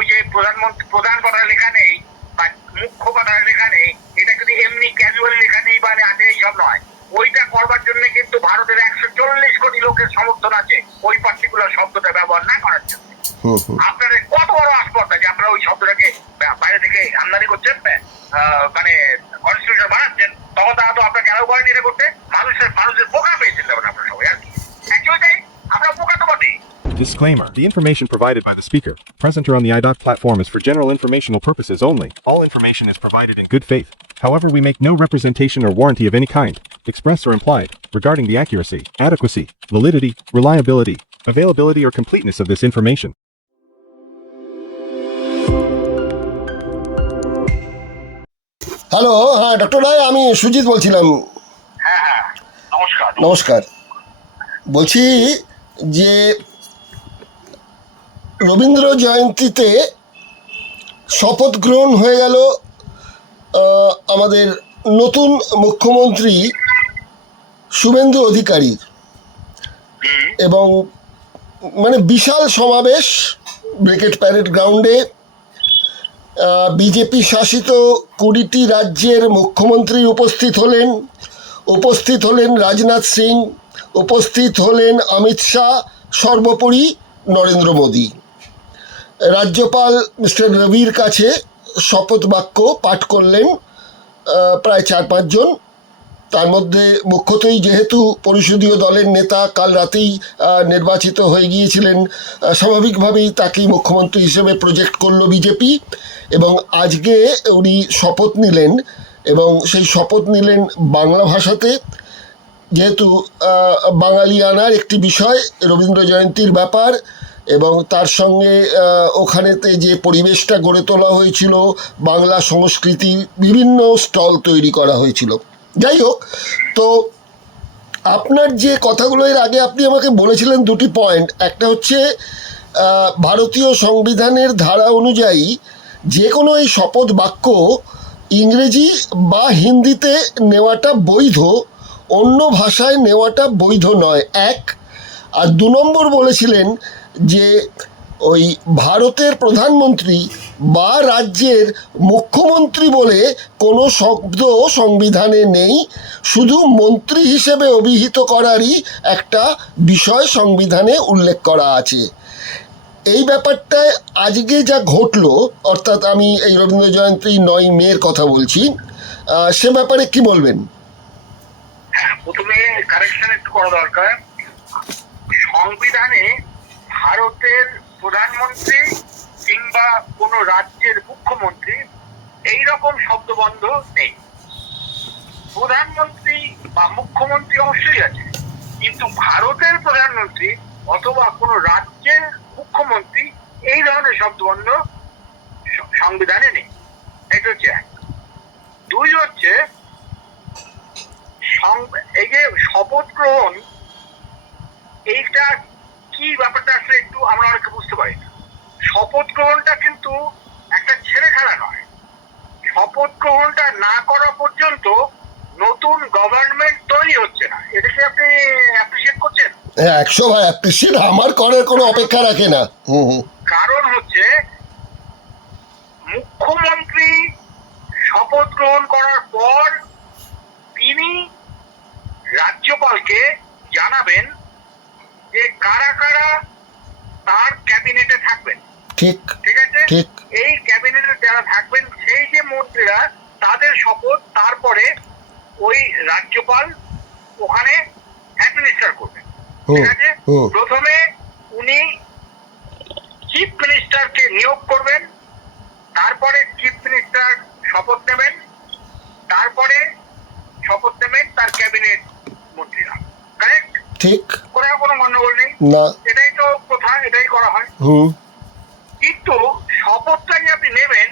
ওই যে প্রধানমন্ত্রী প্রধান কথা লেখা নেই বা মুখ্য কথা লেখা নেই, এটা কিন্তু এমনি ক্যাজুয়াল লেখা নেই বা আছে এইসব নয়। ওইটা করবার জন্য কিন্তু ভারতের 140 কোটি লোকের সমর্থন আছে ওই পার্টিকুলার শব্দটা ব্যবহার না করার জন্য। আপনাদের কত বড় আস্পর্ধা যে আপনারা ওই শব্দটাকে বাইরে থেকে আমদানি করছেন, মানে কনস্টিটিউশন বানাচ্ছেন, তখন তারা তো আপনাকে অ্যালাউ করেন এটা করতে। মানুষের বোকা পেয়েছেন তখন আপনার সবাই আর কি। অ্যাকচুয়ালি তাই আমরা বোকা তো বটেই। Disclaimer. The information provided by the speaker, presenter on the iDoc platform is for general informational purposes only. All information is provided in good faith. However, we make no representation or warranty of any kind, express or implied, regarding the accuracy, adequacy, validity, reliability, availability, or completeness of this information. Hello, হ্যাঁ doctor রায়, আমি সুজিত বলছিলাম। হ্যাঁ হ্যাঁ, নমস্কার। নমস্কার। বলছি যে রবীন্দ্র জয়ন্তীতে শপথ গ্রহণ হয়ে গেল আমাদের নতুন মুখ্যমন্ত্রী শুভেন্দু অধিকারীর, এবং মানে বিশাল সমাবেশ ব্রিগেড প্যারেড গ্রাউন্ডে। বিজেপি শাসিত 20টি রাজ্যের মুখ্যমন্ত্রী উপস্থিত হলেন রাজনাথ সিং, উপস্থিত হলেন অমিত শাহ, সর্বোপরি নরেন্দ্র মোদী। রাজ্যপাল মিস্টার রবির কাছে শপথ বাক্য পাঠ করলেন প্রায় 4-5 জন। তার মধ্যে মুখ্যতই যেহেতু পরিষদীয় দলের নেতা কাল রাতেই নির্বাচিত হয়ে গিয়েছিলেন, স্বাভাবিকভাবেই তাকেই মুখ্যমন্ত্রী হিসেবে প্রজেক্ট করলো বিজেপি, এবং আজকে উনি শপথ নিলেন, এবং সেই শপথ নিলেন বাংলা ভাষাতে। যেহেতু বাঙালিয়ানার একটি বিষয় রবীন্দ্র জয়ন্তীর ব্যাপার, এবং তার সঙ্গে ওখানেতে যে পরিবেশটা গড়ে তোলা হয়েছিল, বাংলা সংস্কৃতির বিভিন্ন স্টল তৈরি করা হয়েছিল। যাই হোক, তো আপনার যে কথাগুলো এর আগে আপনি আমাকে বলেছিলেন 2টি পয়েন্ট। একটা হচ্ছে ভারতীয় সংবিধানের ধারা অনুযায়ী যে কোনো এই শপথ বাক্য ইংরেজি বা হিন্দিতে নেওয়াটা বৈধ, অন্য ভাষায় নেওয়াটা বৈধ নয়, এক। আর 2 নম্বর বলেছিলেন যে ওই ভারতের প্রধানমন্ত্রী বা রাজ্যের মুখ্যমন্ত্রী বলে কোনো শব্দ সংবিধানে নেই, শুধু মন্ত্রী হিসেবে অভিহিত করারই একটা বিষয় সংবিধানে উল্লেখ করা আছে। এই ব্যাপারটায় আজকে যা ঘটলো, অর্থাৎ আমি এই রবীন্দ্র জয়ন্তী 9 মের কথা বলছি, সে ব্যাপারে কি বলবেন? হ্যাঁ, প্রথমে কারেকশন একটু করা দরকার। সংবিধানে ভারতের প্রধানমন্ত্রী কিংবা কোনো রাজ্যের মুখ্যমন্ত্রী এইরকম শব্দবন্ধ নেই। প্রধানমন্ত্রী বা মুখ্যমন্ত্রী অবশ্যই আছে, কিন্তু ভারতের প্রধানমন্ত্রী অথবা কোনো রাজ্যের মুখ্যমন্ত্রী এই ধরনের শব্দবন্ধ সংবিধানে নেই। এটা হচ্ছে এক। 2 হচ্ছে এই যে শপথ গ্রহণ, এইটা কি ব্যাপারটা আসলে একটু আমরা অনেকে বুঝতে পারি না। শপথ গ্রহণটা কিন্তু একটা ছেলে খেলা নয়। শপথ গ্রহণটা না করা পর্যন্ত নতুন গভর্নমেন্ট তৈরি হচ্ছে না। এটাকে আপনি অ্যাপ্রিসিয়েট করছেন? 100 ভাই অ্যাপ্রিসিয়েট আমার করার কোনো অপেক্ষা রাখে না। কারণ হচ্ছে মুখ্যমন্ত্রী শপথ গ্রহণ করার পর তিনি রাজ্যপালকে জানাবেন যে কারা কারা তার ক্যাবিনেটে থাকবেন। ঠিক আছে, এই ক্যাবিনেটে যারা থাকবেন সেই যে মন্ত্রীরা, তাদের শপথ তারপরে ওই রাজ্যপাল ওখানে অ্যাডমিনিস্ট্রেট করবেন। ঠিক আছে, প্রথমে উনি চিফ মিনিস্টারকে নিয়োগ করবেন, তারপরে চিফ মিনিস্টার শপথ নেবেন, তারপরে শপথ নেবেন তার ক্যাবিনেট মন্ত্রীরা। কারেক্ট? ঠিক, কোনো গন্ডগোল নেই না, এটাই তো প্রথা, এটাই করা হয়। কিন্তু শপথটাই আপনি নেবেন,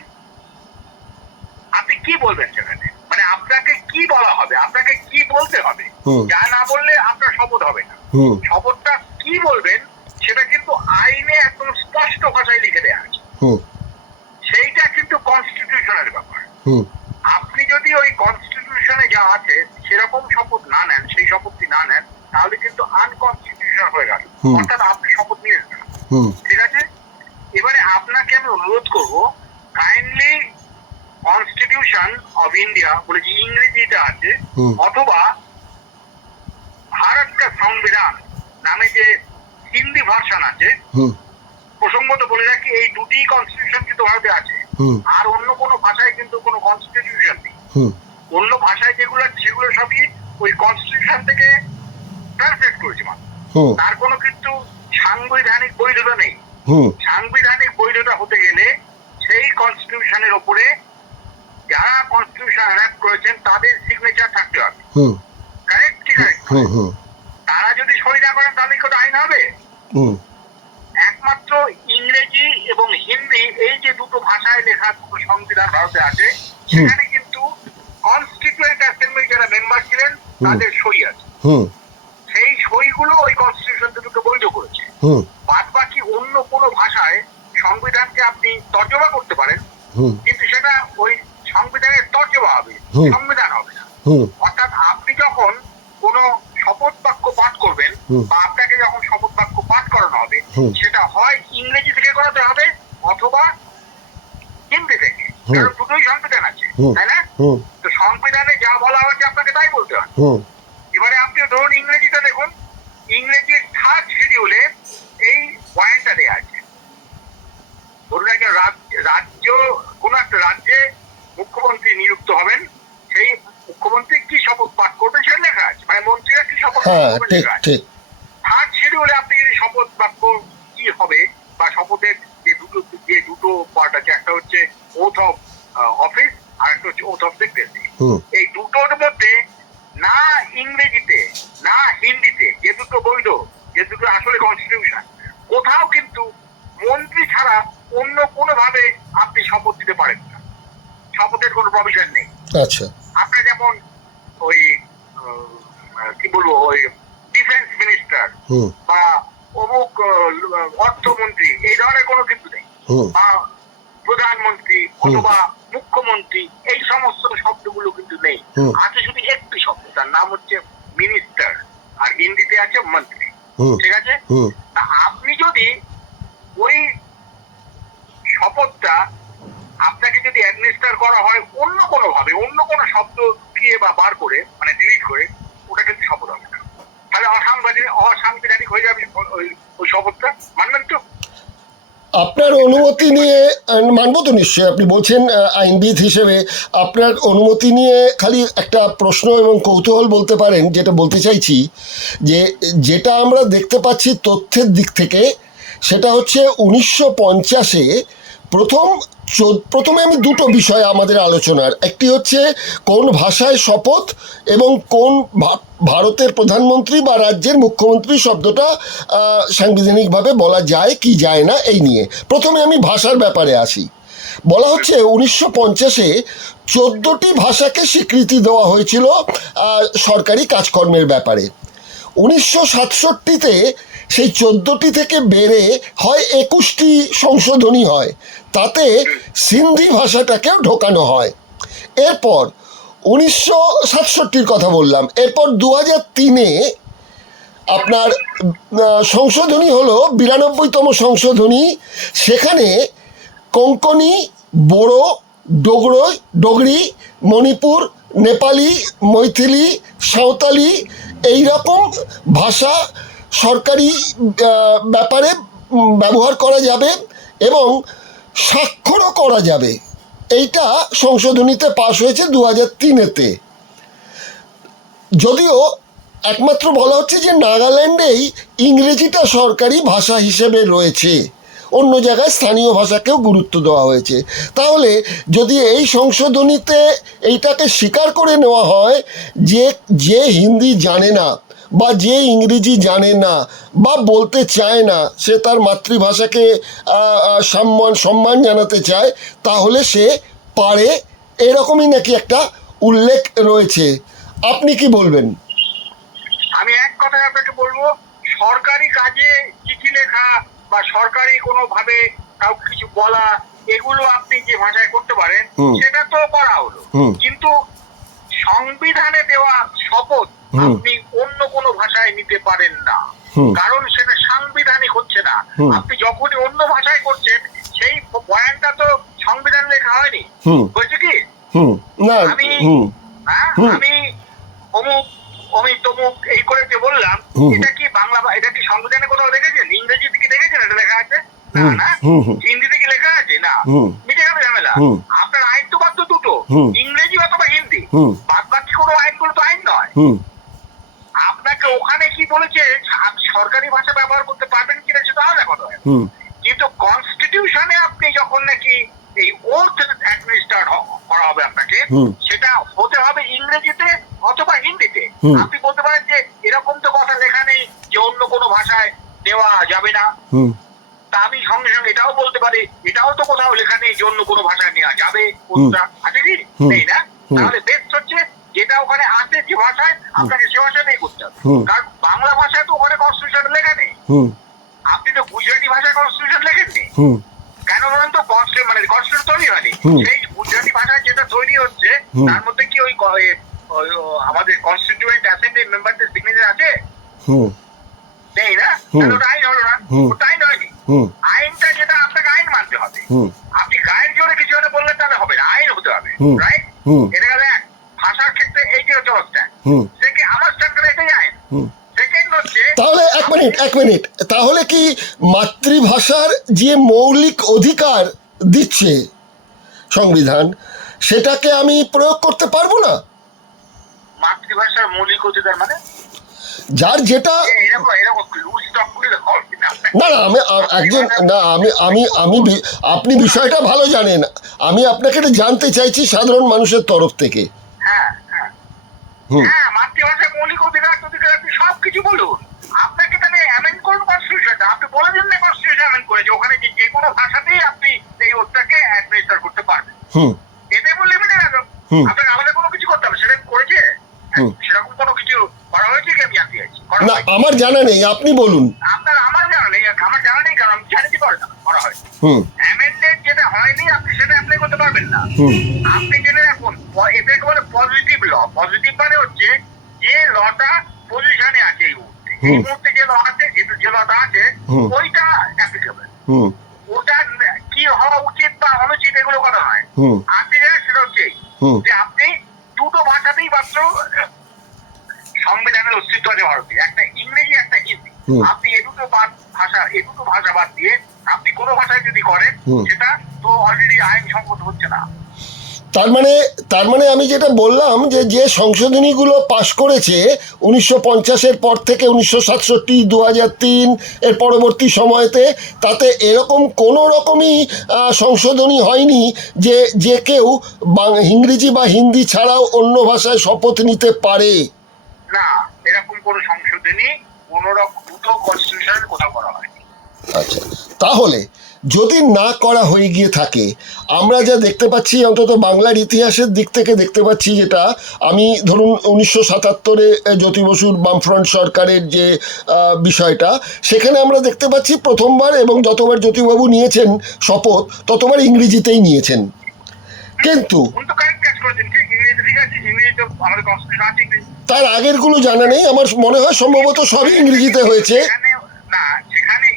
আপনি কি বলবেন সেখানে? মানে আপনাকে কি বলা হবে, আপনাকে কি বলতে হবে? যা না বললে আপনার শপথ হবে না। শপথটা কি বলবেন সেটা কিন্তু আইনে একদম স্পষ্ট ভাষায় লিখে দেওয়া আছে। সেইটা কিন্তু কনস্টিটিউশনের ব্যাপার। আপনি যদি ওই কনস্টিটিউশনে যা আছে সেরকম শপথ না নেন, সেই শপথটি না নেন, তাহলে কিন্তু আনকনস্টিটিউশনাল হয়ে গেল, অর্থাৎ আপনি শপথ নিয়ে নেন। ঠিক আছে, এবারে আপনাকে আমি অনুরোধ কনস্টিটিউশন অফ ইন্ডিয়া বলে যে ইংরেজিটা আছে, অথবা ভারত কা সংবিধান নামে যে হিন্দি ভার্সন আছে, প্রসঙ্গত বলে রাখি এই দুটি কনস্টিটিউশন কিন্তু ভারতে আছে। আর অন্য কোনো ভাষায় কিন্তু কোনো কনস্টিটিউশন নেই। অন্য ভাষায় যেগুলো আছে সেগুলো সবই ওই কনস্টিটিউশন থেকে ট্রান্সলেট করেছে মানুষ। তার কোনো কিন্তু সাংবিধানিক বৈধতা নেই। সাংবিধানিক বৈধতা হতে গেলে সেই কনস্টিটিউশনের ওপরে যারা কনস্টিটিউশন অ্যানাক্ট করেছেন তাদের সিগনেচার থাকতে হবে। কারেক্ট কি কারেক্ট? তারা যদি সই না করেন তাহলে কোনো আইন হবে? একমাত্র ইংরেজি এবং হিন্দি এই যে দুটো ভাষায় লেখা দুটো সংবিধান ভারতে আছে, সেখানে কিন্তু কনস্টিটিউয়েন্ট অ্যাসেম্বলি যারা মেম্বার ছিলেন তাদের সই আছে। সেই সইগুলো ওই কনস্টিটিউশন দুটোকে বৈধ করেছে। বাদ বাকি অন্য কোনো ভাষায় সংবিধানকে আপনি তর্জমা করতে পারেন, কিন্তু সেটা ওই সংবিধানের তর্জমা হবে, সংবিধান হবে না। অর্থাৎ আপনি যখন কোনো শপথ বাক্য পাঠ করবেন বা আপনাকে যখন শপথ বাক্য পাঠ করানো হবে, সেটা হয় ইংরেজি থেকে করাতে হবে অথবা হিন্দি থেকে, কারণ দুটোই সংবিধান আছে, তাই না? তো সংবিধানে যা বলা হয়েছে আপনাকে তাই বলতে হবে। এবারে আপনি ধরুন ইংরেজিটা দেখুন, ইংরেজির 3rd শিডিউলে এই পয়েন্টটা দেওয়া আছে। ধরুন একটা রাজ্য, কোন একটা রাজ্যে মুখ্যমন্ত্রী নিযুক্ত হবেন, সেই মুখ্যমন্ত্রী কি শপথ পাঠ করবেন সেটা লেখা আছে, মানে মন্ত্রীরা কি শপথ করবেন লেখা আছে। 3rd শিডিউলে আপনি যদি শপথ বাক্য কি হবে বা শপথের যে দুটো পার্ট আছে, একটা হচ্ছে ওথ অফ অফিস আর একটা হচ্ছে ওথ অফ সিক্রেসি, এই দুটোর মধ্যে না ইংরেজিতে না হিন্দিতে, যে দুটো বৈধ, যে দুটো আসলে কনস্টিটিউশন, কোথাও কিন্তু মন্ত্রী ছাড়া অন্য কোনো ভাবে আপনি শপথ দিতে পারেন না। শপথের কোনো প্রভিশন নেই। আচ্ছা, আপনার যেমন ওই কি বলবো, ওই ডিফেন্স মিনিস্টার বা অমুক অর্থমন্ত্রী এই ধরনের কোনো কিছু নেই, বা প্রধানমন্ত্রী অথবা মুখ্যমন্ত্রী এই সমস্ত শব্দগুলো কিন্তু নেই। আছে শুধু একটি শব্দ, তার নাম হচ্ছে মিনিস্টার, আর হিন্দিতে আছে মন্ত্রী। ঠিক আছে? তা আপনি যদি ওই শপথটা আপনাকে যদি অ্যাডমিনিস্টার করা হয় অন্য কোনো ভাবে, অন্য কোনো শব্দ দিয়ে বা বার করে, মানে ডিলিট করে, ওটা কিন্তু শপথ হবে না, তাহলে অসাংবিধানিক হয়ে যাবে ওই শপথটা। মানবেন তো? আপনার অনুমতি নিয়ে মানবো তো নিশ্চয়ই। আপনি বলছেন আইনবিদ হিসেবে, আপনার অনুমতি নিয়ে খালি একটা প্রশ্ন এবং কৌতূহল বলতে পারেন। যেটা বলতে চাইছি যে যেটা আমরা দেখতে পাচ্ছি তথ্যের দিক থেকে, সেটা হচ্ছে 1950-এ প্রথমে আমি দুটো বিষয় আমাদের আলোচনার, একটি হচ্ছে কোন ভাষায় শপথ এবং কোন ভারতের প্রধানমন্ত্রী বা রাজ্যের মুখ্যমন্ত্রী শব্দটা সাংবিধানিকভাবে বলা যায় কি যায় না, এই নিয়ে প্রথমে আমি ভাষার ব্যাপারে আসি। বলা হচ্ছে 1950-এ 14টি ভাষাকে স্বীকৃতি দেওয়া হয়েছিল সরকারি কাজকর্মের ব্যাপারে। 1967-তে সেই 14টি থেকে বেড়ে হয় 21টি সংশোধনী হয়, তাতে সিন্ধি ভাষাটাকেও ঢোকানো হয়। এরপর 1967-র কথা বললাম, এরপর 2003-এ আপনার সংশোধনী হলো 92তম সংশোধনী। সেখানে কোঙ্কনি, বোড়ো, ডোগরি, মণিপুর, নেপালি, মৈথিলি, সাঁওতালি এই রকম ভাষা সরকারি ব্যাপারে ব্যবহার করা যাবে এবং স্বাক্ষরও করা যাবে। এইটা সংশোধনীতে পাশ হয়েছে 2003-তে। যদিও একমাত্র বলা হচ্ছে যে নাগাল্যান্ডেই ইংরেজিটা সরকারি ভাষা হিসেবে রয়েছে, অন্য জায়গায় স্থানীয় ভাষাকেও গুরুত্ব দেওয়া হয়েছে। তাহলে যদি এই সংশোধনীতে এইটাকে স্বীকার করে নেওয়া হয় যে হিন্দি জানে না বা যে ইংরেজি জানে না বা বলতে চায় না, সে তার মাতৃভাষাকে সম্মান জানাতে চায়, তাহলে সে পারে, এরকমই নাকি একটা উল্লেখ রয়েছে। আপনি কি বলবেন? আমি এক কথায় আপনাকে বলবো, সরকারি কাজে চিঠি লেখা বা সরকারি কোনো ভাবে কাউকে কিছু বলা, এগুলো আপনি যে ভাষায় করতে পারেন সেটা তো করা হলো, কিন্তু সংবিধানে দেওয়া শপথ আপনি অন্য কোনো ভাষায় নিতে পারেন না, কারণ সেটা সাংবিধানিক হচ্ছে না। আপনি যখনই অন্য ভাষায় করছেন সেই পয়েন্টটা তো সংবিধান লেখা হয়নি, বলছে কি না আমি হুম হুম। আমি অমুক অমিত তমুক এই করে যে বললাম, হুম। এটা কি বাংলা, এটা কি সংবিধানে কোথাও দেখেছেন? ইংরেজিতে কি দেখেছেন এটা লেখা আছে? না হুম, না। হুম, হুম। হিন্দিতে কি লেখা আছে? না। হুম। মিটে গেল ঝামেলা। হুম। আপনার আইন তো মাত্র দুটো, হুম। ইংরেজি অথবা হিন্দি। হুম। বাদ বাকি কোনো আইনগুলো তো আইন নয়। হুম আপনাকে ওখানে কি বলেছে আপনি সরকারি ভাষা ব্যবহার করতে পারবেন কিনা সেটা আলাদা কথা। হুম কিন্তু কনস্টিটিউশনে আপনি যখন নাকি এই ওথ অ্যাডমিনিস্টার করা হবে আপনাকে, হুম। সেটা হতে হবে ইংরেজিতে অথবা হিন্দিতে। হুম। আপনি বলতে পারেন যে এরকম তো কথা লেখা নেই যে অন্য কোনো ভাষায় দেওয়া যাবে না। হুম তা আমি সঙ্গে সঙ্গে এটাও বলতে পারি এটাও তো কোথাও লেখা নেই যে অন্য কোনো ভাষায় নেওয়া যাবে। কোনটা আছে কি? হুম। নেই না। হুম। তাহলে বেস্ট হচ্ছে যেটা ওখানে আছে যে ভাষায়, আপনাকে সে ভাষাতেই করতে হবে। হুম। কারণ বাংলা ভাষায় তো ওখানে কনস্টিটিউশন লেখা নেই। হুম আপনি তো গুজরাটি ভাষায় কনস্টিটিউশন লেখেননি। হুম কেন বলেন তো? কনস্টিটিউশন তৈরি হয়নি। হুম। সেই গুজরাটি ভাষায় যেটা তৈরি হচ্ছে হুম। তার মধ্যে কি ওই আমাদের কনস্টিটিউয়েন্ট অ্যাসেম্বলি মেম্বারদের সিগনেচার আছে? হুম নেই না। হুম। তাহলে ওটা আইন হলো না। হুম। ওটা আইন হয়নি। হুম আইনটা যেটা আপনাকে আইন মানতে হবে। হুম আপনি গায়ের জোরে কিছু একটা বললেন তাহলে হবে না, আইন হতে হবে। হুম। রাইট? হুম। এটা গেল এক। ভাষার ক্ষেত্রে এইটি হচ্ছে অবস্থা। হুম আমার স্ট্যান্ডার্ড এটাই আইন। হুম। সেকেন্ড হচ্ছে তাহলে এক মিনিট তাহলে কি মাতৃভাষার যে মৌলিক অধিকার দিচ্ছে সংবিধান, সেটাকে আমি প্রয়োগ করতে পারবো না? মাতৃভাষার মৌলিক অধিকার মানে যার যেটা এরকম এরকম লুজ টক করে হবে না। না না আমি একজন না আমি আমি আমি আপনি বিষয়টা ভালো জানেন, আমি আপনাকে এটা জানতে চাইছি সাধারণ মানুষের তরফ থেকে। হ্যাঁ হ্যাঁ হুম হ্যাঁ, মাতৃভাষার মৌলিক অধিকার অধিকার আপনি সবকিছু বলুন। আপনাকে তাহলে অ্যামেন্ড করুন কনস্টিটিউশনটা। আপনি বলে দিন না কনস্টিটিউশন অ্যামেন্ড করে যে ওখানে যে কোনো ভাষাতেই আপনি এই ওটাকে অ্যাডমিনিস্টার করতে পারবেন। হুম এটাই বললে লিমিটে গেল। হুম। আপনাকে আলাদা কোনো কিছু করতে হবে? সেরকম করেছে? হুম। সেরকম কোনো কিছু করা হয়েছে কি? আমি জানতে চাইছি। করা না হয়নি। আমার জানা নেই, আপনি বলুন। আমার জানা নেই। আমার জানা নেই কারণ আমি জানি কি করা হয়। হুম অ্যামেন্ডমেন্ট যেটা হয়নি আপনি সেটা অ্যাপ্লাই করতে পারবেন না। হুম আপনি জেনে রাখুন এটাকে বলে পজিটিভ ল। পজিটিভ মানে হচ্ছে যে লটা পজিশনে আছে এই মুহূর্তে। এই মুহূর্তে যে ল আছে, যে লটা আছে ওইটা অ্যাপ্লিকেবল। হুম ওটা কি হওয়া উচিত বা অনুচিত এগুলো কথা নয়। হুম আপনি জানেন সেটা হচ্ছে যে আপনি দুটো ভাষাতেই মাত্র সংবিধানের অস্তিত্ব আছে ভারতে, একটা ইংরেজি একটা হিন্দি। আপনি এই দুটো ভাষা বাদ দিয়ে আপনি কোনো ভাষায় যদি করেন সেটা তো অলরেডি আইনসঙ্গত হচ্ছে না। তার মানে আমি যেটা বললাম যে সংশোধনীগুলো পাশ করেছে 1950-এর পর থেকে 1967, 2003 এর পরবর্তী সময়তে, তাতে এরকম কোনো রকমই সংশোধনী হয়নি যে কেউ ইংরেজি বা হিন্দি ছাড়াও অন্য ভাষায় শপথ নিতে পারে। না, এরকম কোনো সংশোধনী কোনো রকম দুটো কনস্টিটিউশনের কোথাও করা হয়নি। আচ্ছা, তাহলে যদি না করা হয়ে গিয়ে থাকে, আমরা যা দেখতে পাচ্ছি অন্তত বাংলার ইতিহাসের দিক থেকে দেখতে পাচ্ছি, যেটা আমি ধরুন 1977-এ জ্যোতি বসুর বামফ্রন্ট সরকারের যে বিষয়টা, সেখানে আমরা দেখতে পাচ্ছি প্রথমবার এবং যতবার জ্যোতিবাবু নিয়েছেন শপথ ততবার ইংরেজিতেই নিয়েছেন। কিন্তু তার আগেরগুলো জানা নেই, আমার মনে হয় সম্ভবত সবই ইংরেজিতে হয়েছে। না, সেখানে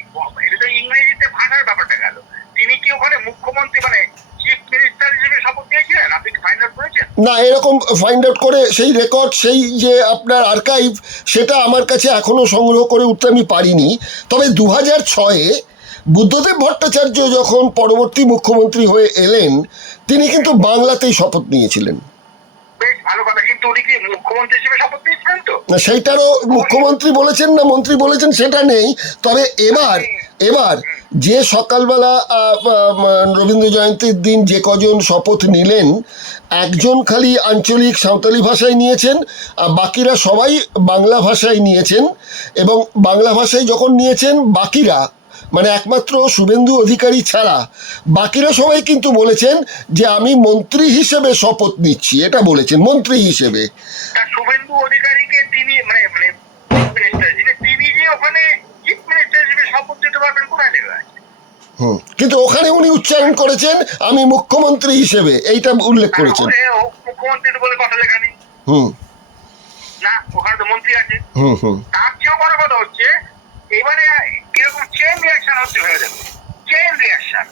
এটা তো ইংরেজিতে ভাষার ব্যাপারটা গেল। তিনি কি ওখানে মুখ্যমন্ত্রী মানে চিফ মিনিস্টার হিসেবে শপথ নিয়েছিলেন? আপনি কি ফাইন্ড আউট করেছেন? না, এরকম ফাইন্ড আউট করে সেই রেকর্ড, সেই যে আপনার আর্কাইভ, সেটা আমার কাছে এখনও সংগ্রহ করে উঠতে আমি পারিনি। তবে 2006-এ বুদ্ধদেব ভট্টাচার্য যখন পরবর্তী মুখ্যমন্ত্রী হয়ে এলেন, তিনি কিন্তু বাংলাতেই শপথ নিয়েছিলেন। বেশ ভালো কথা, কিন্তু উনি কি মুখ্যমন্ত্রী হিসেবে শপথ নিয়েছিলেন তো? সেইটারও মুখ্যমন্ত্রী বলেছেন না মন্ত্রী বলেছেন সেটা নেই। তবে এবার যে সকালবেলা রবীন্দ্র জয়ন্তীর দিন যে কজন শপথ নিলেন, একজন খালি আঞ্চলিক সাঁওতালি ভাষায় নিয়েছেন, বাকিরা সবাই বাংলা ভাষায় নিয়েছেন। এবং বাংলা ভাষায় যখন নিয়েছেন বাকিরা, মানে একমাত্র শুভেন্দু অধিকারী ছাড়া বাকিরা সবাই কিন্তু বলেছেন যে আমি মন্ত্রী হিসেবে শপথ নিচ্ছি, এটা বলেছেন মন্ত্রী হিসেবে। শুভেন্দু অধিকারীকে তিনি মানে তিনি যে ওখানে চিফ মিনিস্টার হিসেবে শপথ দিতে পারবেন কোথায় লেখা আছে? কিন্তু ওখানে উনি উচ্চারণ করেছেন আমি মুখ্যমন্ত্রী হিসেবে, এইটা উল্লেখ করেছেন। মুখ্যমন্ত্রী বলে কথা লেখা নেই না, ওখানে তো মন্ত্রী আছে। তার চেয়েও বড় কথা হচ্ছে এবারে কিরকম চেন রিয়াকশন হচ্ছে ভেবে দেখুন। Chain reaction.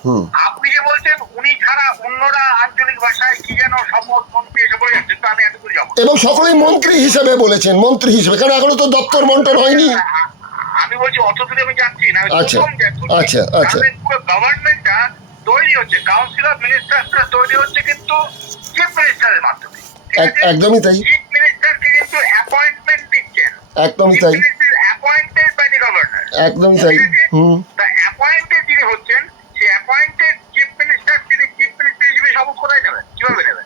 আপনি যে বলছেন উনি ছাড়া অন্যরা আঞ্চলিক ভাষায় কি যেন শপথ মন্ত্রী এসে বলে যাচ্ছে, তো আমি এতটুকু যাবো। এবং সকলেই মন্ত্রী হিসেবে বলেছেন, মন্ত্রী হিসেবে, কারণ এখনো তো দপ্তর বন্টন হয়নি। আমি বলছি অত দূরে আমি যাচ্ছি না, আমি আচ্ছা, প্রথম যাচ্ছি। আচ্ছা, আচ্ছা। তাহলে পুরো গভর্নমেন্টটা তৈরি হচ্ছে, কাউন্সিল অফ মিনিস্টার্সরা তৈরি হচ্ছে কিন্তু চিফ মিনিস্টারের মাধ্যমে। একদমই তাই, চিফ মিনিস্টারকে কিন্তু অ্যাপয়েন্টমেন্ট দিচ্ছেন, একদমই তাই, অ্যাপয়েন্টেড বাই দি গভর্নর। একদমই তাই। তা অ্যাপয়েন্টেড যিনি হচ্ছেন, সেই অ্যাপয়েন্টেড চিফ মিনিস্টার, তিনি চিফ মিনিস্টার হিসেবে শপথ কোথায় নেবেন, কিভাবে নেবেন?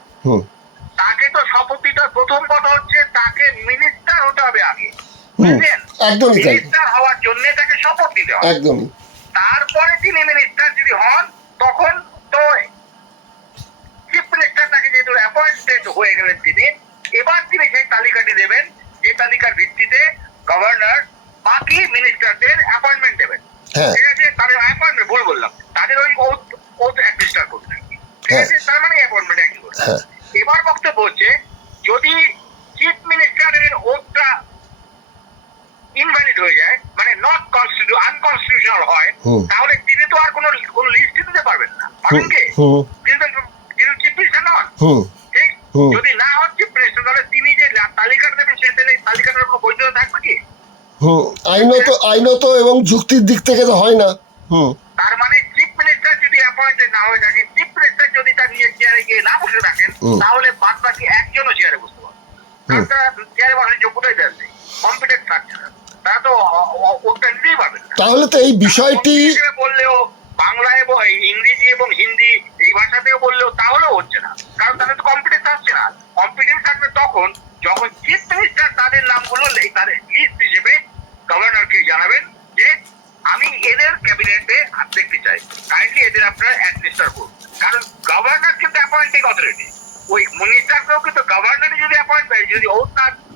তাকে তো শপথ দিতে, প্রথম কথা হচ্ছে তাকে মিনিস্টার হতে হবে আগে, বুঝলেন? একদমই তাই, মিনিস্টার হওয়ার জন্য তাকে শপথ দিতে হবে। একদমই। তারপরে তিনি মিনিস্টার যদি হন, তখন তো চিফ মিনিস্টার তাকে যেহেতু অ্যাপয়েন্টেড হয়ে গেলেন তিনি, এবার তিনি সেই তালিকাটি দেবেন, যে তালিকার ভিত্তিতে গভর্নর বাকি মিনিস্টারদের অ্যাপয়েন্টমেন্ট দেবেন। হ্যাঁ, ঠিক আছে, তাদের অ্যাপয়েন্টমেন্ট ভুল বললাম, তাদের ওই ওথ অ্যাডমিনিস্টার করবেন, ঠিক আছে, তার মানে অ্যাপয়েন্টমেন্ট একই করবে। হ্যাঁ, এবার বক্তব্য হচ্ছে, যদি চিফ মিনিস্টারের ওথটা ইনভ্যালিড হয়ে যায়, মানে নট আনকনস্টিটিউশনাল হয়, তাহলে তিনি তো আর কোনো লিস্ট দিতে পারবেন না, পারবেন কি? তিনি চিফ মিনিস্টার নন, ঠিক? যদি না হন চিফ মিনিস্টার, তাহলে তিনি যে তালিকাটা দেবেন, সেই তালিকাটার কোনো বৈধতা থাকবে কি? আইনত এবং যুক্তির দিক থেকে তো হয় না। তার মানে চিফ মিনিস্টার যদি অ্যাপয়েন্টেড না হয়ে থাকে, চিফ মিনিস্টার যদি তার নিজের চেয়ারে গিয়ে না বসে থাকেন, তাহলে বাদ বাকি একজনও চেয়ারে বসতে পারবে। তারা চেয়ারে বসার যোগ্যতাই দেন নেই, কম্পিটেন্ট থাকছে না, তারা তো ওটা নিতেই পারবেন না। তাহলে তো এই বিষয়টি বললেও বাংলা এবং ইংরেজি এবং হিন্দি এই ভাষাতেও বললেও তাহলেও হচ্ছে না, কারণ তাদের তো কম্পিটেন্স আসছে না। কম্পিটেন্স থাকবে তখন যখন চিফ মিনিস্টার তাদের নামগুলো তাদের লিস্ট হিসেবে গভর্নরকে জানাবেন যে আমি এদের ক্যাবিনেটে দেখতে চাই, কাইন্ডলি এদের আপনারা অ্যাডমিনিস্টার করুন। কারণ গভর্নর কিন্তু অ্যাপয়েন্টিং অথরিটি, ওই মিনিস্টারকেও কিন্তু গভর্নরই যদি অ্যাপয়েন্ট করে, যদি ওর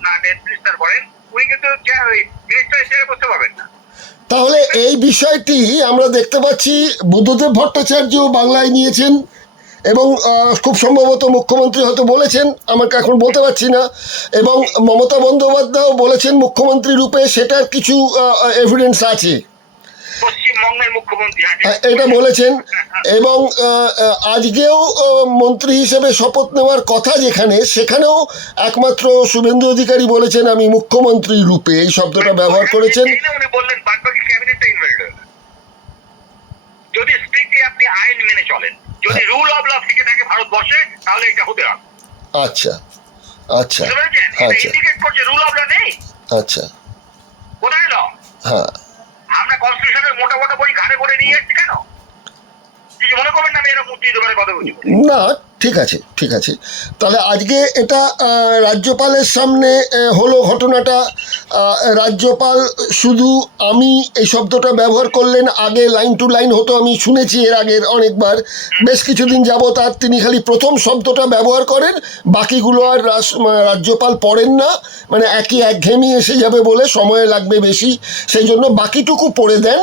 না অ্যাডমিনিস্টার করেন, উনি কিন্তু মিনিস্টার হিসেবে বসতে পারবেন না। তাহলে এই বিষয়টি আমরা দেখতে পাচ্ছি বুদ্ধদেব ভট্টাচার্য বাংলায় নিয়েছেন, এবং খুব সম্ভবত মুখ্যমন্ত্রী হয়তো বলেছেন, আমাকে এখন বলতে পারছি না, এবং মমতা বন্দ্যোপাধ্যায়ও বলেছেন মুখ্যমন্ত্রী রূপে, সেটার কিছু এভিডেন্স আছে, পশ্চিমবঙ্গের মুখ্যমন্ত্রী এটা বলেছেন। এবং আজকেও মন্ত্রী হিসেবে শপথ নেওয়ার কথা যেখানে, সেখানেও একমাত্র শুভেন্দু অধিকারী বলেছেন আমি মুখ্যমন্ত্রী রূপে, এই শব্দটা ব্যবহার করেছেন। উনি বললেন বাদ বাকি ক্যাবিনেটটা ইনভ্যালিড হয়ে গেল। যদি স্ট্রিক্টলি আপনি আইন মেনে চলেন, যদি রুল অফ ল থেকে থাকে ভারতবর্ষে, তাহলে এটা হতে হবে। আচ্ছা, আচ্ছা, আচ্ছা, ইন্ডিকেট করছে রুল অফ ল নেই। আচ্ছা, কোথায় ল? হ্যাঁ, আমরা কনস্টিটিউশনের মোটা মোটা বই ঘাড়ে করে নিয়ে যাচ্ছি কেন? কিছু মনে করবেন না আমি এরকম মূর্তি দোকানে কথা বলছি না, ঠিক আছে, ঠিক আছে। তাহলে আজকে এটা রাজ্যপালের সামনে হলো ঘটনাটা। রাজ্যপাল শুধু আমি এই শব্দটা ব্যবহার করলেন, আগে লাইন টু লাইন হতো, আমি শুনেছি এর আগের অনেকবার, বেশ কিছুদিন যাবত আর তিনি খালি প্রথম শব্দটা ব্যবহার করেন, বাকিগুলো আর রাজ্যপাল পড়েন না, মানে একই একঘেয়েমি এসে যাবে বলে সময় লাগবে বেশি, সেই জন্য বাকিটুকু পড়ে দেন।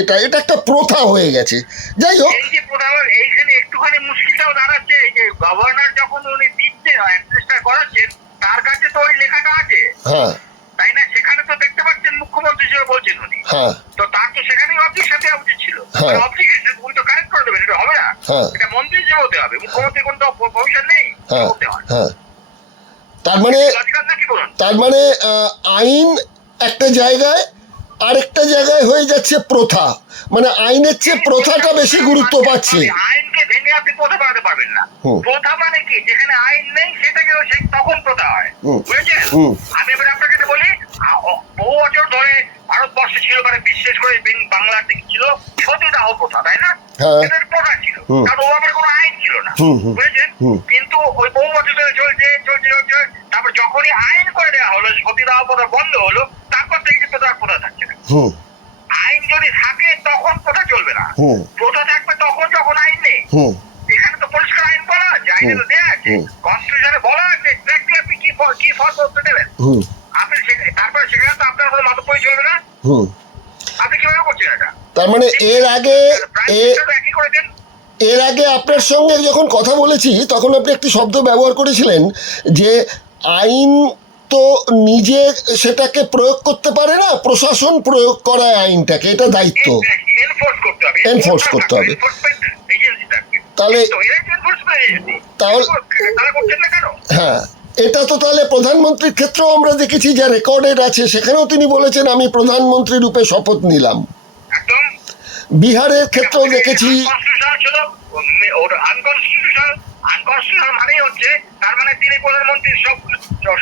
এটা একটা প্রথা হয়ে গেছে। যাই হোক, এই যে প্রথা, এইখানে একটুখানি মুশকিলটাও দাঁড়াচ্ছে, এই যে গভর্নর যখন উনি দিচ্ছেন অ্যাডমিনিস্টার করাচ্ছেন, তার কাছে তো ওই লেখাটা আছে, হ্যাঁ, তাই না? সেখানে তো দেখতে পাচ্ছেন মুখ্যমন্ত্রী হিসেবে বলছেন উনি, হ্যাঁ, তো তার তো সেখানেই অবজেকশন দেওয়া উচিত ছিল। হ্যাঁ, অবজেকশন উনি তো কারেক্ট করে দেবেন, এটা হবে না, হ্যাঁ, এটা মন্ত্রী হিসেবে হতে হবে, মুখ্যমন্ত্রী কোন তো প্রভিশন নেই হ্যাঁ, হতে হয়। হ্যাঁ। তার মানে লজিক্যাল নাকি বলুন? তার মানে আইন একটা জায়গায়, আরেকটা জায়গায় হয়ে যাচ্ছে প্রথা, মানে আইনের চেয়ে প্রথাটা বেশি গুরুত্ব পাচ্ছে। আইনকে ভেঙে আপনি প্রথা বানাতে পারবেন না। প্রথা মানে কি? যেখানে আইন নেই সেটাকে তখন প্রথা হয়, বুঝেছেন? আমি এবার আপনাকে এটা বলি, বহু বছর ধরে ভারতবর্ষে ছিল, মানে বিশেষ করে বাংলার দিকে ছিল সতীদাহ প্রথা, তাই না? এটা প্রথা ছিল, কারণ ও আবার কোনো আইন ছিল না, বুঝেছেন? কিন্তু ওই বহু বছর ধরে চলছে চলছে চলছে, তারপর যখনই আইন করে দেওয়া হলো, সতীদাহ প্রথা বন্ধ হলো, তারপর থেকে কিন্তু তার প্রথা থাকছে না। আইন যদি থাকে তখন প্রথা চলবে না, প্রথা থাকবে তখন যখন আইন নেই। এখানে তো পরিষ্কার আইন বলা আছে, আইনে তো দেওয়া আছে, কনস্টিটিউশনে বলা আছে এক্স্যাক্টলি আপনি কি ফল করতে দেবেন। আপনি তারপরে সেখানে তো আপনার কোনো মাতব্বরি চলবে না, আপনি কিভাবে করছেন এটা? তার মানে এর আগে একই করে দেন। এর আগে আপনার সঙ্গে যখন কথা বলেছি তখন আপনি একটি শব্দ ব্যবহার করেছিলেন যে আইন তো নিজে সেটাকে প্রয়োগ করতে পারে না, প্রশাসন প্রয়োগ করায় আইনটাকে, এটা দায়িত্ব। এনফোর্স করতে হবে, Enforce করতে হবে। এনফোর্সমেন্ট এজেন্সি থাকবে। তাহলে তো এরাই এনফোর্সমেন্ট এজেন্সি। তাহলে তারা করছেন না কেন? হ্যাঁ, এটা তো তাহলে প্রধানমন্ত্রীর ক্ষেত্রেও আমরা দেখেছি, যা রেকর্ডেড আছে সেখানেও তিনি বলেছেন আমি প্রধানমন্ত্রী রূপে শপথ নিলাম। একদম বিহারের ক্ষেত্রেও দেখেছি। আনকনস্টিটিউশনাল ছিল, ওর আনকনস্টিটিউশনাল মানেই হচ্ছে তার মানে তিনি প্রধানমন্ত্রীর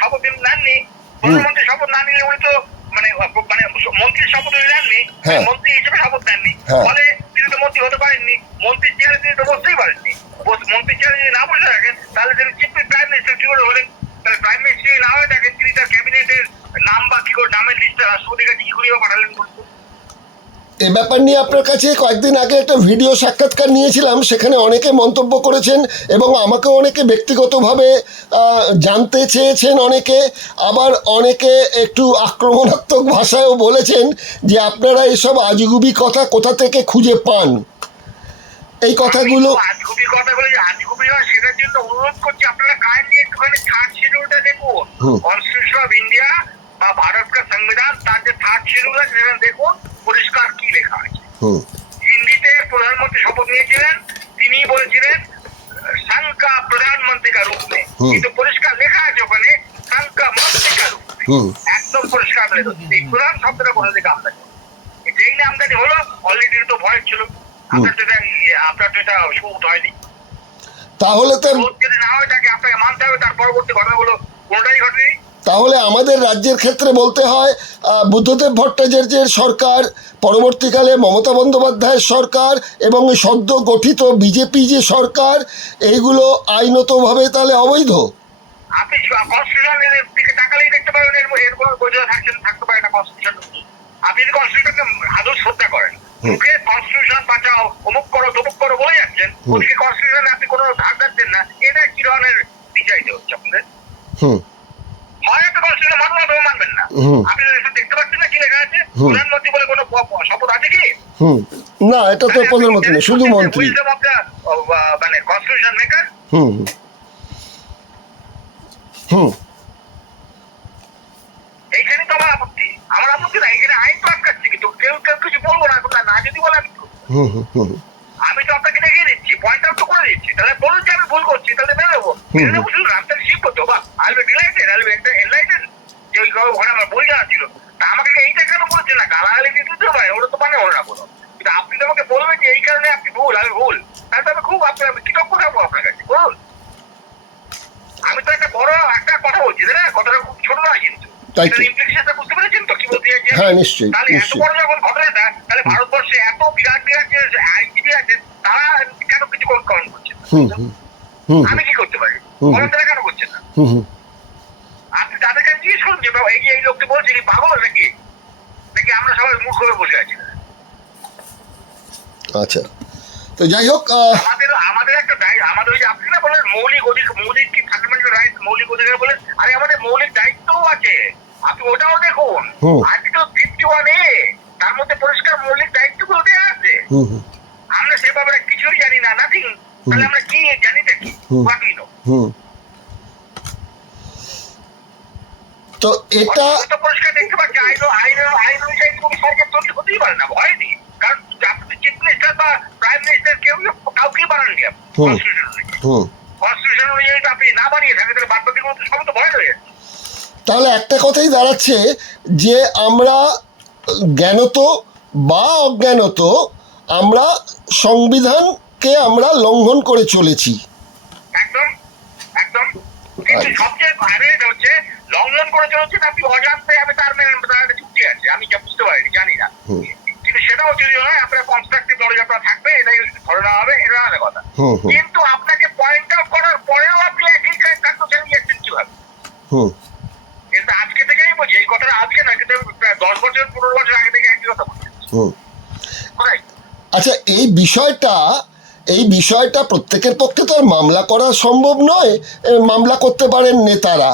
শপথ নেননি। প্রধানমন্ত্রীর শপথ না নিলে উনি তো মানে মন্ত্রীর শপথ উনি নেননি, হ্যাঁ। মন্ত্রী হিসেবে শপথ নেননি, হ্যাঁ। ফলে তিনি তো মন্ত্রী হতে পারেননি। মন্ত্রীর চেয়ারে তিনি তো বসতেই পারেননি। মন্ত্রীর চেয়ারে যদি না বসে থাকেন তাহলে তিনি চিফ প্রাইম মিনিস্টার কি করে হলেন? তাহলে প্রাইম মিনিস্টার যদি না হয়ে থাকেন তিনি তার ক্যাবিনেটের নাম বা কি করে নামের লিস্টটা রাষ্ট্রপতির কাছে কি করে পাঠালেন? এ ব্যাপার নিয়ে আপনার কাছে কয়েকদিন আগে একটা ভিডিও সাক্ষাৎকার নিয়েছিলাম, সেখানে অনেকে মন্তব্য করেছেন এবং আমাকে অনেকে ব্যক্তিগতভাবে জানতে চেয়েছেন অনেকে, আবার অনেকে একটু আক্রমণাত্মক ভাষায়ও বলেছেন যে আপনারা এসব আজগুবি কথা কোথা থেকে খুঁজে পান। এই কথাগুলো আজগুবি কথাগুলো যে আজগুবি হয় সেটার জন্য অনুরোধ করছি আপনারা কাইন্ডলি একটুখানি থার্ড শিডিউলটা দেখুন। কনস্টিটিউশন অফ ইন্ডিয়া বা ভারতের সংবিধান তার যে থার্ড শিডিউল আছে সেখানে দেখুন পরিষ্কার কি লেখা আছে। হিন্দিতে প্রধানমন্ত্রী শপথ নিয়েছিলেন, তিনি বলেছিলেন संघ का प्रधानमंत्री का रूप में, কিন্তু পরিষ্কার লেখা আছে ওখানে संघ का मंत्री का रूप में, একদম পরিষ্কার বলে দিচ্ছে। এই প্রধান শব্দটা কোথা থেকে আমদানি হলো? যেই না আমদানি হলো অলরেডি তো ভয় ছিল, আপনার তো এটা শুট হয়নি। তাহলে তো যদি না হয়ে থাকে আপনাকে মানতে হবে তার পরবর্তী ঘটনাগুলো কোনটাই ঘটেনি। তাহলে আমাদের রাজ্যের ক্ষেত্রে বলতে হয় বুদ্ধদেব ভট্টাচার্যের সরকার, পরবর্তীকালে মমতা বন্দ্যোপাধ্যায়ের সরকার এবং সদ্য গঠিত বিজেপি যে সরকার, এইগুলো আইনতভাবে তাহলে অবৈধ। আপনি কনস্টিটিউশনের দিকে তাকালেই দেখতে পারবেন এর কোনো বৈধ থাকতে পারে না কনস্টিটিউশন। আপনি যদি কনস্টিটিউশনকে আদৌ শ্রদ্ধা করেন, মুখে কনস্টিটিউশন বাঁচাও অমুক করো তমুক করো বলে যাচ্ছেন, ওদিকে কনস্টিটিউশনে আপনি কোনো ধার যাচ্ছেন না, এটা কি ধরনের বিচারিত হচ্ছে আপনাদের? হয় একটা কনস্টিটিউশন মানবেন অথবা মানবেন না। আপনি দেখতে পাচ্ছেন না কি লেখা আছে? প্রধানমন্ত্রী বলে কোনো শপথ আছে কি? না, এটা তো প্রধানমন্ত্রী না, শুধু মন্ত্রী। মানে কনস্টিটিউশন মেকার। এইখানে তো আমার আপত্তি না, এখানে আইন তো আটকাচ্ছে, কিন্তু কেউ কিছু বলবো না, না যদি বলে আমি তো আপনাকে দেখিয়ে দিচ্ছি, পয়েন্ট আউট তো করে দিচ্ছি। তাহলে বলুন যে আমি ভুল করছি, তাহলে মেনে নেবো। মেনে নেবো শুধু রাস্তায় শিফট করতে বা আলবে ডিলাইটেড আলবে একটা এনলাইটেড যে ওখানে আমার বই জানা ছিল। তা আমাকে এইটা কেন বলছেন না? গালাগালি দিতে তো পারে, ওটা তো মানে হলো না কোনো। কিন্তু আপনি তো আমাকে বলবেন যে এই কারণে আপনি ভুল, আমি ভুল, তাহলে তো আমি খুব আপনার কৃতজ্ঞ থাকবো আপনার কাছে। বলুন, আমি তো একটা বড় একটা কথা বলছি, তাই না? কথাটা খুব ছোট নয় কিন্তু ইমপ্লিকেশনটা বুঝতে পেরেছেন তো কি বলতে চাইছি? হ্যাঁ, নিশ্চয়ই। তাহলে এত বড় যখন ঘটনাটা, তাহলে ভারতবর্ষে এত বিরাট বিরাট যে আইনজীবী আছেন তারা কেন কিছু কমেন্ট করছেন? আমি কি করতে পারি? তারা কেন করছেন না? আপনি তাদের কাছে জিজ্ঞেস করুন যে এই লোকটি বলছে কি পাগল নাকি নাকি আমরা সবাই মূর্খ হয়ে বসে আছি। আচ্ছা, তো যাই হোক, আমাদের একটা আমাদের ওই যে আপনি না বলেন মৌলিক কি ফান্ডামেন্টাল রাইট, মৌলিক অধিকার বলেন, আরে আমাদের মৌলিক দায়িত্বও আছে, আপনি ওটাও দেখুন। আর্টিকেল 51A তার মধ্যে পরিষ্কার মৌলিক দায়িত্বগুলো দেওয়া আছে। আমরা সে ব্যাপারে কিছুই জানি না, নাথিং। তাহলে আমরা কি জানিটা কি? তো এটা তো পরিষ্কার দেখতে পাচ্ছি আইন অনুযায়ী কোনো সরকার তৈরি হতেই পারে না, ভয় নেই। কারণ আপনি চিফ মিনিস্টার বা প্রাইম মিনিস্টার কাউকেই বানাননি আপনি কনস্টিটিউশন অনুযায়ী। তো আপনি না বানিয়ে থাকেন তাহলে বাদ বাকিগুলো তো সব তো ভয় হয়ে যাচ্ছে। তাহলে একটা কথাই দাঁড়াচ্ছে যে আমরা জ্ঞানত বা অজ্ঞানত আমরা সংবিধানকে আমরা লঙ্ঘন করে চলেছি। একদম একদম। কিন্তু সবচেয়ে ভাইরাল হচ্ছে লঙ্ঘন করে চলেছে আপনি অজান্তে, আমি তার একটা চুক্তি আছে, আমি যা বুঝতে পারিনি, জানি না। কিন্তু সেটাও যদি হয় আপনার কনস্ট্রাকটিভ নলেজ আপনার থাকবে, এটাই ধরে নেওয়া হবে, এটা আলাদা কথা। কিন্তু আপনাকে পয়েন্ট আউট করার পরেও আপনি একই কাণ্ড চালিয়ে যাচ্ছেন কিভাবে? কিন্তু আজকে থেকেই বলছি এই কথাটা, আজকে না কিন্তু প্রায় 10 বছর 15 বছর আগে থেকে একই কথা বলছি। আচ্ছা, এই বিষয়টা প্রত্যেকের পক্ষে তো আর মামলা করা সম্ভব নয়। মামলা করতে পারেন নেতারা,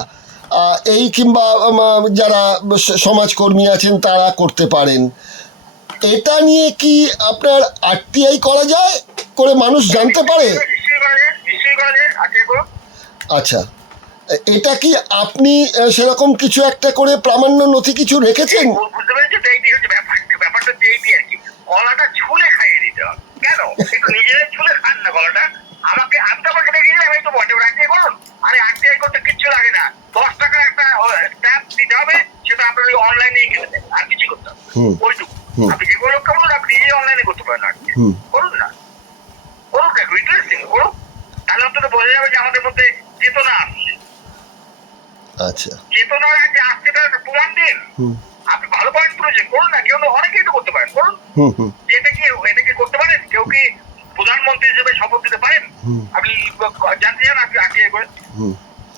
এই কিংবা যারা সমাজকর্মী আছেন তারা করতে পারেন। এটা নিয়ে কি আপনার আরটিআই করা যায়, করে মানুষ জানতে পারে? আচ্ছা, এটা কি আপনি সেরকম কিছু একটা করে প্রামাণ্য নথি কিছু রেখেছেন? বুঝতে পেরেছি, ব্যাপারটা আর কি, গলাটা ঝুলে খাইয়ে দিতে হবে। একটু নিজেদের চুলে খান না গলাটা। আমি তো আমাকে দেখে দিলাম, এই তো বটে আরটিআই করুন। আরে আরটিআই করতে কিচ্ছু লাগে না, 10 টাকার একটা স্ট্যাম্প দিতে হবে, সেটা আপনার ওই অনলাইনে কিনে দেন, আর কিছু করতে হবে ওইটুকু। আপনি যে কোনো লোককে বলুন, আপনি নিজে অনলাইনে করতে পারেন, আর করুন না, করুন না, ইন্টারেস্টিং করুন। তাহলে অন্তত বোঝা যাবে যে আমাদের মধ্যে চেতনা আসছে। আচ্ছা, চেতনার যে আসছে তার প্রমাণ দিন। আপনি ভালো পয়েন্ট তুলেছেন, করুন না। কেউ অনেকেই তো করতে পারেন, করুন। এটাকে করতে পারেন, কেউ কি প্রধানমন্ত্রী হিসেবে শপথ দিতে পারেন? আপনি জানতে চান, আপনি আরটিআই করেন,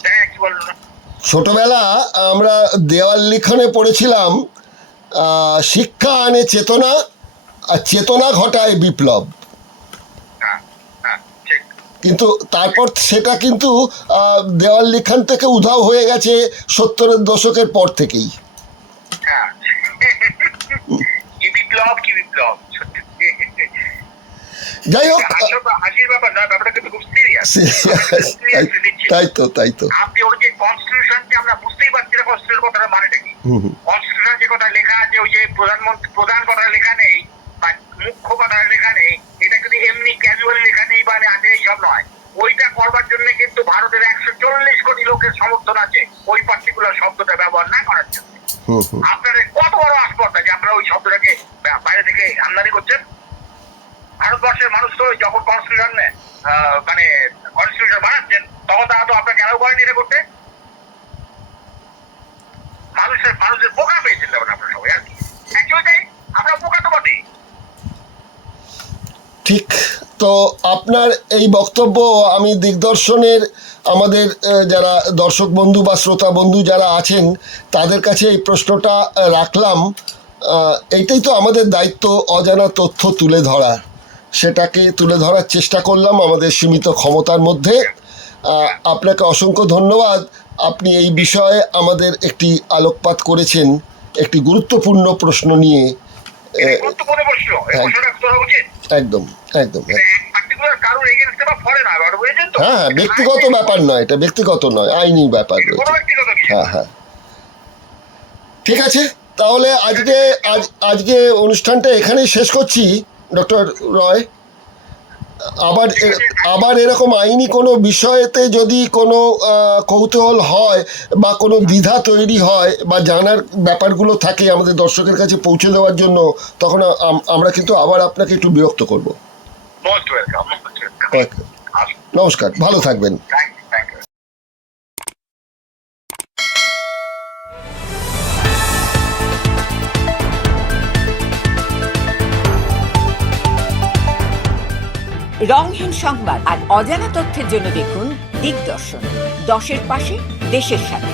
দেখা কি বললো না। ছোটবেলা আমরা দেওয়াল লিখনে পড়েছিলাম, শিক্ষা আনে চেতনা, আর চেতনা ঘটায় বিপ্লব। হ্যাঁ, হ্যাঁ, ঠিক। কিন্তু তারপর সেটা কিন্তু দেওয়াল লিখন থেকে উধাও হয়ে গেছে 70-এর দশকের পর থেকেই। হ্যাঁ, কি বিপ্লব, কি বিপ্লব। যাই হোক, হাসির ব্যাপার না, ব্যাপারটা কিন্তু খুব সিরিয়াস। তাই তো আপনি ওই যে কনস্টিটিউশনকে আমরা বুঝতেই পারছি না, কনস্টিটিউশন কথাটা মানেটা কি। কনস্টিটিউশন যে কথা লেখা আছে, ওই যে প্রধান কথা লেখা নেই বা মুখ্য কথা লেখা নেই, এটা কিন্তু এমনি ক্যাজুয়াল লেখা নেই বা আছে এইসব নয়। ওইটা করবার জন্য কিন্তু ভারতের 140 কোটি লোকের সমর্থন আছে ওই পার্টিকুলার শব্দটা ব্যবহার না করার জন্য। আপনাদের কত বড় আস্পর্ধা যে আপনারা ওই শব্দটাকে বাইরে থেকে আমদানি করছেন। ভারতবর্ষের মানুষ তো যখন কনস্টিটিউশন মানে কনস্টিটিউশন বানাচ্ছেন, তখন তারা তো আপনাকে অ্যালাউ করেন এটা করতে। মানুষের বোকা পেয়েছেন তখন আপনারা সবাই, আর কি। অ্যাকচুয়ালি তাই, আমরা বোকা তো বটেই। ঠিক। তো আপনার এই বক্তব্য আমি দিগদর্শনের আমাদের যারা দর্শক বন্ধু বা শ্রোতা বন্ধু যারা আছেন তাদের কাছে এই প্রশ্নটা রাখলাম। এইটাই তো আমাদের দায়িত্ব, অজানা তথ্য তুলে ধরা। সেটাকে তুলে ধরার চেষ্টা করলাম আমাদের সীমিত ক্ষমতার মধ্যে। আপনাকে অসংখ্য ধন্যবাদ। আপনি এই বিষয়ে আমাদের একটি আলোকপাত করেছেন একটি গুরুত্বপূর্ণ প্রশ্ন নিয়ে। একদম একদম। হ্যাঁ, ব্যক্তিগত ব্যাপার নয়, এটা ব্যক্তিগত নয়, আইনি ব্যাপার রয়েছে। হ্যাঁ হ্যাঁ, ঠিক আছে। তাহলে আজকে অনুষ্ঠানটা এখানেই শেষ করছি ডক্টর রয়। আবার এরকম আইনি কোনো বিষয়েতে যদি কোনো কৌতূহল হয় বা কোনো দ্বিধা তৈরি হয় বা জানার ব্যাপারগুলো থাকে আমাদের দর্শকের কাছে পৌঁছে দেওয়ার জন্য, তখন আমরা কিন্তু আবার আপনাকে একটু বিরক্ত করব। নমস্কার, ভালো থাকবেন। রংহীন সংবাদ আর অজানা তথ্যের জন্য দেখুন দিগদর্শন, 10-এর পাশে, দেশের সাথে।